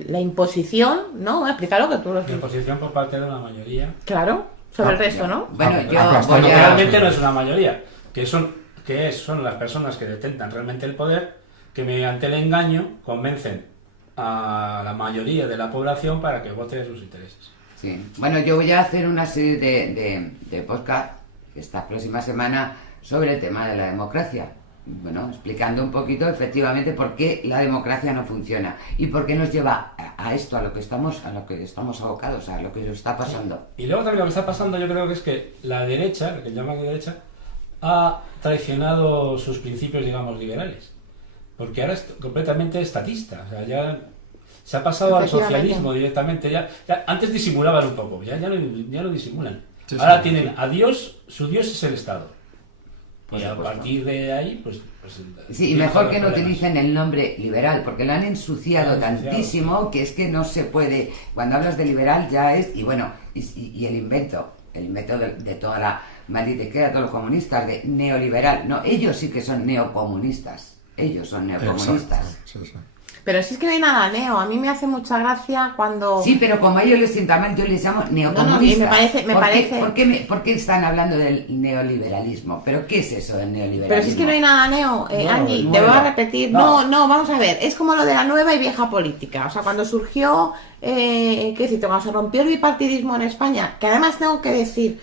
la imposición, ¿no? Bueno, explícalo que tú lo La imposición por parte de una mayoría. Claro, sobre el resto, ¿no? Bueno, yo Aplastando voy a- a... Realmente no es una mayoría, son las personas que detentan realmente el poder, que mediante el engaño convencen a la mayoría de la población para que vote de sus intereses. Sí. Bueno, yo voy a hacer una serie de podcast esta próxima semana sobre el tema de la democracia. Bueno, explicando un poquito efectivamente por qué la democracia no funciona y por qué nos lleva a esto, a lo que estamos abocados, a lo que nos está pasando. Y luego también lo que está pasando, yo creo que es que la derecha, lo que llaman la derecha, ha traicionado sus principios, digamos, liberales. Porque ahora es completamente estatista. O sea, ya se ha pasado al Efectivamente. socialismo directamente. Ya antes disimulaban un poco, ya no disimulan. Sí, ahora sí. tienen a Dios, su Dios es el Estado. Por Y a supuesto. partir de ahí, pues Sí, y mejor que no utilicen el nombre liberal, porque lo han ensuciado Lo han ensuciado. tantísimo que es que no se puede. Cuando hablas de liberal ya es, y bueno, y el invento de toda la maldita izquierda, todos los comunistas, de neoliberal. No, ellos sí que son neocomunistas. Ellos son neocomunistas. Exacto, sí, sí. Pero si es que no hay nada neo, a mí me hace mucha gracia cuando... Sí, pero como a ellos les sienta mal, yo les llamo neocomunistas. No, me parece- ¿Por qué están hablando del neoliberalismo? ¿Pero qué es eso del neoliberalismo? Pero si es que no hay nada neo, Angie, te voy a repetir. No, vamos a ver, es como lo de la nueva y vieja política. O sea, cuando surgió, qué decirte, cuando se rompió el bipartidismo en España, que además tengo que decir,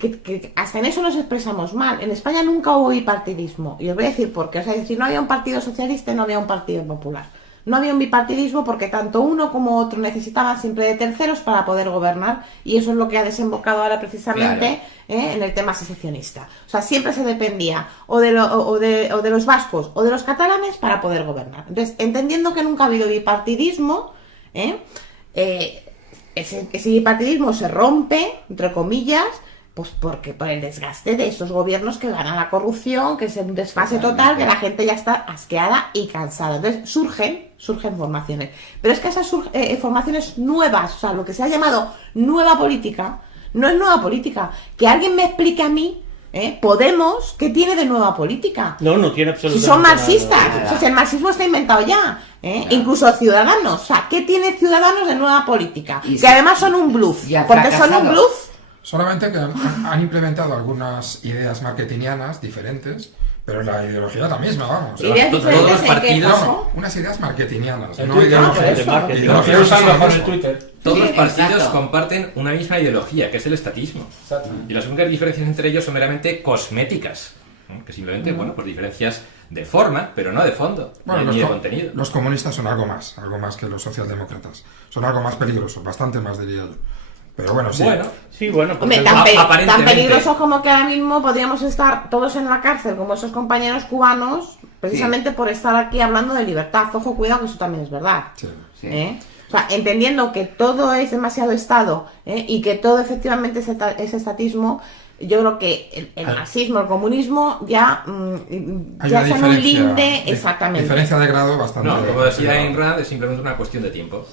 que hasta en eso nos expresamos mal. En España nunca hubo bipartidismo. Y os voy a decir por qué. O sea, es decir, no había un partido socialista y no había un partido popular. No había un bipartidismo porque tanto uno como otro necesitaban siempre de terceros para poder gobernar, y eso es lo que ha desembocado ahora precisamente en el tema secesionista. O sea, siempre se dependía o de los vascos o de los catalanes para poder gobernar. Entonces, entendiendo que nunca ha habido bipartidismo, ese bipartidismo se rompe, entre comillas, pues porque por el desgaste de esos gobiernos que ganan la corrupción, que es un desfase total, que la gente ya está asqueada y cansada. Entonces surgen formaciones. Pero es que esas formaciones nuevas, o sea, lo que se ha llamado nueva política, no es nueva política. Que alguien me explique a mí, Podemos, ¿qué tiene de nueva política? No tiene Si absolutamente son marxistas, nada. o sea, si el marxismo está inventado ya, incluso Ciudadanos, o sea, ¿qué tiene Ciudadanos de nueva política? Y Que sí, además son un bluff, y ha porque son un fracasado. bluff. Solamente que han implementado algunas ideas marketingianas diferentes, pero la ideología es la misma, vamos. Pero Ideas todos diferentes los en qué partidos- caso. No, unas ideas marketingianas, El no Twitter, ideologías. por eso. marketing. Ideologías Quiero usar son lo mejor el mismo. Twitter. Todos Sí, los partidos exacto. comparten una misma ideología, que es el estatismo. Exacto. Y las únicas diferencias entre ellos son meramente cosméticas, ¿no? Que simplemente, bueno, pues diferencias de forma, pero no de fondo, Bueno, ni de contenido. los comunistas son algo más que los socialdemócratas. Son algo más peligrosos, bastante más diría yo. Pero bueno, sí. Bueno, Sí, bueno, Hombre, porque tan, tan aparentemente. peligrosos como que ahora mismo podríamos estar todos en la cárcel, como esos compañeros cubanos, precisamente por estar aquí hablando de libertad. Ojo, cuidado, que eso también es verdad. Sí. Sí. O sea, entendiendo que todo es demasiado Estado, y que todo efectivamente es estatismo, Yo creo que el marxismo, el comunismo ya, Hay ya una son un diferencia, linde, exactamente. diferencia de grado bastante. No, como decía Ayn Rand, es simplemente una cuestión de tiempo.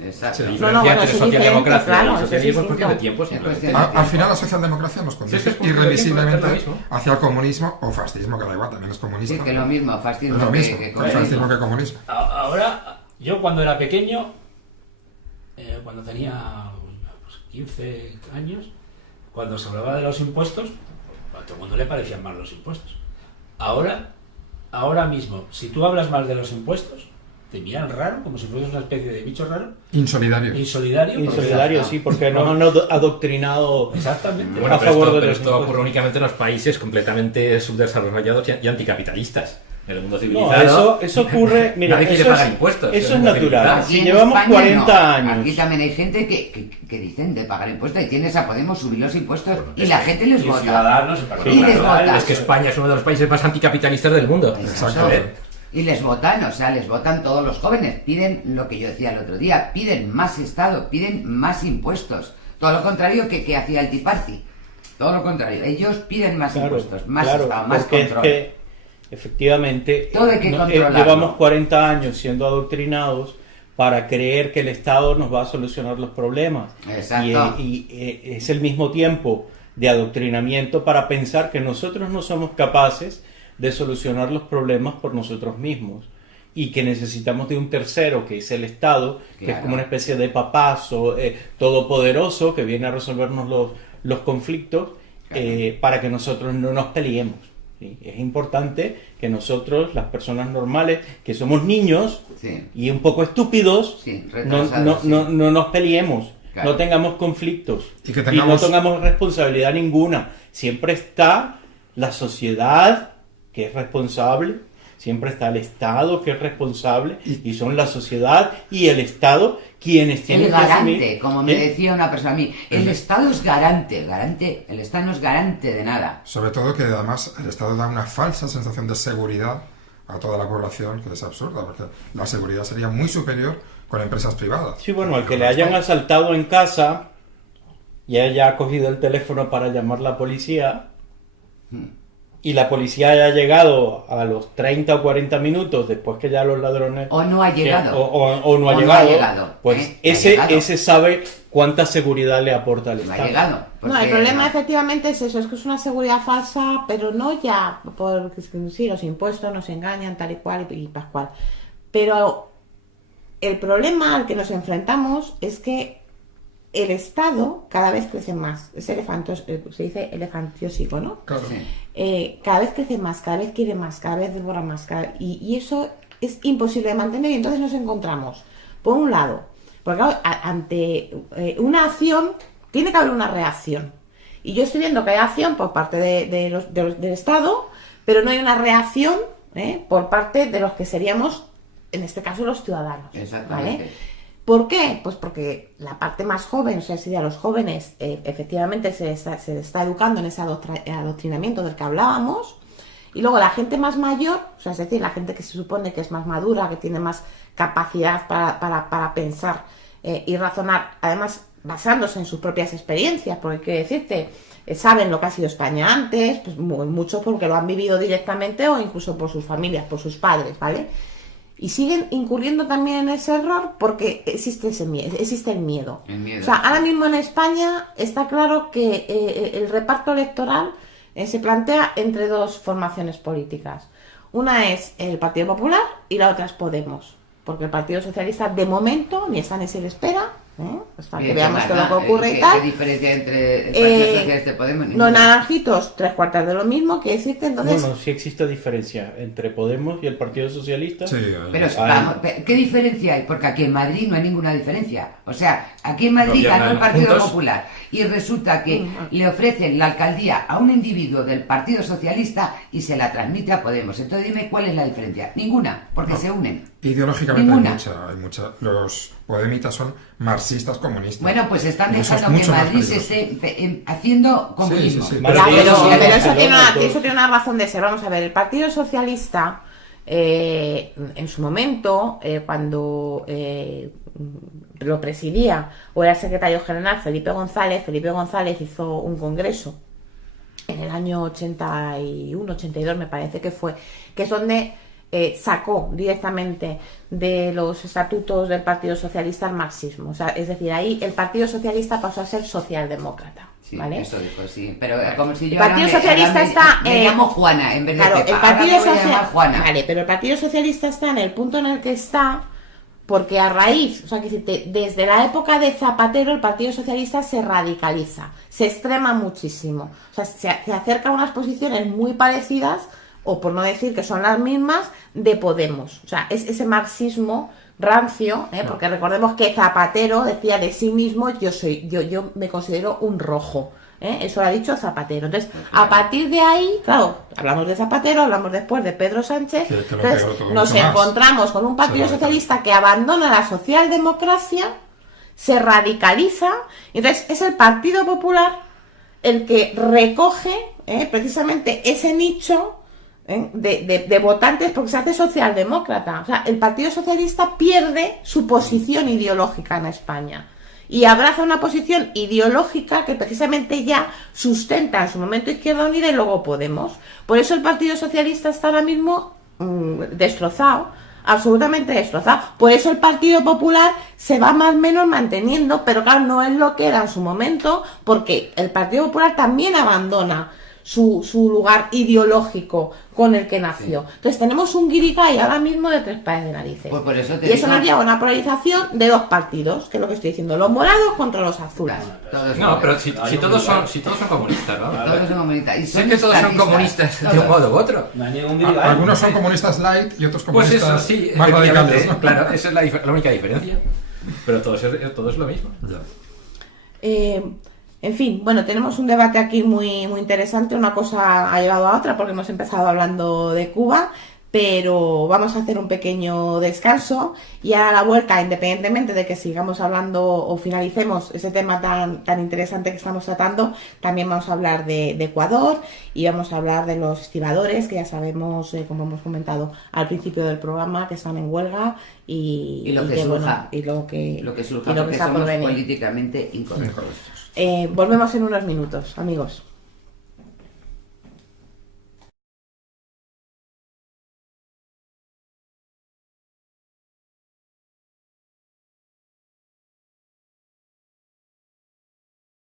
Exacto. La Sí. diferencia bueno, entre eso es socialdemocracia diferente, claro, y eso es socialismo es cuestión de distinto. tiempo. Es simplemente. cuestión de Al final la socialdemocracia nos Sí, conduce es que es cuestión de irremisiblemente tiempo, es lo mismo. hacia el comunismo o fascismo, que da igual, también es comunista. Sí, que lo mismo, Es fascismo lo mismo, que fascismo que comunismo. Ahora, yo cuando era pequeño, cuando tenía pues, 15 años, cuando se hablaba de los impuestos, a todo el mundo le parecían mal los impuestos. Ahora mismo, si tú hablas mal de los impuestos, te miran raro, como si fueras una especie de bicho raro, Insolidario. insolidario. Insolidario, sí, porque nos han adoctrinado. Exactamente. Bueno, a pero favor esto, de pero los esto impuestos. ocurre únicamente en los países completamente subdesarrollados y anticapitalistas. En el mundo No, civilizado. eso ocurre. Mira, nadie quiere eso pagar es, impuestos. eso en es el mundo natural. civilizado. Aquí Si en llevamos España 40 no. años. Aquí también hay gente que dicen de pagar impuestos y tienes a Podemos subir los impuestos y la gente les Y vota. Ciudadanos, Y les vota. Es que España es uno de los países más anticapitalistas del mundo. Exacto. A ver, Y les votan, o sea, les votan todos los jóvenes. Piden lo que yo decía el otro día, piden más Estado, piden más impuestos. Todo lo contrario que hacía el Tea Party. Todo lo contrario. Ellos piden más impuestos, más Estado, más porque control. es que efectivamente Todo hay que controlarlo. llevamos 40 años siendo adoctrinados para creer que el Estado nos va a solucionar los problemas. Exacto. Y es el mismo tiempo de adoctrinamiento para pensar que nosotros no somos capaces de solucionar los problemas por nosotros mismos y que necesitamos de un tercero, que es el Estado, que es Claro. como una especie de papazo todopoderoso que viene a resolvernos los conflictos, para que nosotros no nos peleemos. ¿Sí? Es importante que nosotros, las personas normales, que somos niños Sí. y un poco estúpidos, Sí, no, retrasados, sí. no nos peleemos, Claro. no tengamos conflictos Y que y no tengamos- tengamos responsabilidad ninguna. Siempre está la sociedad, que es responsable, siempre está el Estado, que es responsable, y son la sociedad y el Estado quienes tienen El que asumir. garante, como me decía una persona a mí, el Estado es garante, el Estado no es garante de nada. Sobre todo que además el Estado da una falsa sensación de seguridad a toda la población, que es absurda, porque la seguridad sería muy superior con empresas privadas. Sí, bueno, al que le hayan asaltado en casa y haya cogido el teléfono para llamar a la policía y la policía haya llegado a los 30 o 40 minutos después que ya los ladrones... O no ha llegado. O no ha O no llegado, ha llegado, pues no ha ese, llegado. ese sabe cuánta seguridad le aporta al No ha Estado. llegado. No, el porque- problema efectivamente es eso, es que es una seguridad falsa, pero no ya porque sí, los impuestos nos engañan tal y cual y pascual. Pero el problema al que nos enfrentamos es que el Estado cada vez crece más. Es se dice elefantiósico, ¿no? Claro. Sí. Cada vez crece más, cada vez quiere más, cada vez devora más. Y eso es imposible de mantener y entonces nos encontramos, por un lado, porque claro, ante una acción tiene que haber una reacción. Y yo estoy viendo que hay acción por parte del Estado, pero no hay una reacción por parte de los que seríamos, en este caso, los ciudadanos. Exactamente. ¿Vale? ¿Por qué? Pues porque la parte más joven, o sea, si a los jóvenes efectivamente se está educando en ese adoctrinamiento del que hablábamos, y luego la gente más mayor, o sea, es decir, la gente que se supone que es más madura, que tiene más capacidad para pensar y razonar, además basándose en sus propias experiencias, porque quiero decirte, saben lo que ha sido España antes, pues muchos porque lo han vivido directamente o incluso por sus familias, por sus padres, ¿vale? Y siguen incurriendo también en ese error porque existe el miedo. El miedo. O sea, ahora mismo en España está claro que el reparto electoral se plantea entre dos formaciones políticas. Una es el Partido Popular y la otra es Podemos. Porque el Partido Socialista, de momento, ni está ni se le espera. Hasta que Bien, veamos ¿qué qué es lo más, que ocurre ¿Qué y tal. diferencia entre el Partido Socialista y Podemos? Los Ninguna. naranjitos, 3/4 de lo mismo, que decirte entonces... No, sí existe diferencia entre Podemos y el Partido Socialista. Sí, Pero Hay- ¿qué diferencia hay? Porque aquí en Madrid no hay ninguna diferencia. O sea, aquí en Madrid ganó el Gobiernan Partido juntos. Popular y resulta que le ofrecen la alcaldía a un individuo del Partido Socialista y se la transmite a Podemos. Entonces dime cuál es la diferencia. Ninguna, porque se unen. ideológicamente Ninguna. hay mucha. Los podemitas son marxistas comunistas. Bueno, pues están Y eso es dejando que mucho más Madrid se peligroso. esté haciendo comunismo. Sí, sí, sí. Ya, Madrid pero, es un pero eso, Barcelona tiene una, y todo. eso tiene una razón de ser. Vamos a ver, el Partido Socialista, en su momento, cuando lo presidía o era secretario general Felipe González hizo un congreso en el año 81, 82 me parece que fue, que es donde sacó directamente de los estatutos del Partido Socialista el marxismo. O sea, es decir, ahí el Partido Socialista pasó a ser socialdemócrata. Sí, ¿vale? eso dijo, sí. Pero como si yo El Partido Socialista está... me llamo Juana en vez de claro, Pepa. el Partido Ahora me voy a llamar Juana. Vale, pero el Partido Socialista está en el punto en el que está porque a raíz, o sea, que desde la época de Zapatero el Partido Socialista se radicaliza, se extrema muchísimo. O sea, se acerca a unas posiciones muy parecidas, o por no decir que son las mismas, de Podemos. O sea, es ese marxismo rancio, porque recordemos que Zapatero decía de sí mismo, yo me considero un rojo. Eso lo ha dicho Zapatero. Entonces, a partir de ahí, claro, hablamos de Zapatero, hablamos después de Pedro Sánchez, entonces nos encontramos con un Partido Socialista que abandona la socialdemocracia, se radicaliza, entonces es el Partido Popular el que recoge precisamente ese nicho de votantes porque se hace socialdemócrata. O sea, el Partido Socialista pierde su posición ideológica en España y abraza una posición ideológica que precisamente ya sustenta en su momento Izquierda Unida y luego Podemos. Por eso el Partido Socialista está ahora mismo destrozado, absolutamente destrozado. Por eso el Partido Popular se va más o menos manteniendo, pero claro, no es lo que era en su momento, porque el Partido Popular también abandona su lugar ideológico con el que nació. Sí. Entonces tenemos un guirigay ahora mismo de tres pares de narices. Pues por eso y eso nos lleva a una polarización de dos partidos, que es lo que estoy diciendo, los morados contra los azules. No, pero si todos son comunistas, ¿no? Todos son comunistas. Y sé que todos son comunistas de un modo u otro. Algunos son comunistas light y otros comunistas pues eso, sí, más radicales, ¿no? Claro, esa es la única diferencia. Pero todo es lo mismo. En fin, bueno, tenemos un debate aquí muy, muy interesante. Una cosa ha llevado a otra porque hemos empezado hablando de Cuba, pero vamos a hacer un pequeño descanso y a la vuelta, independientemente de que sigamos hablando o finalicemos ese tema tan interesante que estamos tratando, también vamos a hablar de Ecuador y vamos a hablar de los estibadores, que ya sabemos, como hemos comentado al principio del programa, que están en huelga y lo que surja, lo que surja, porque somos políticamente incorrectos. Volvemos en unos minutos, amigos.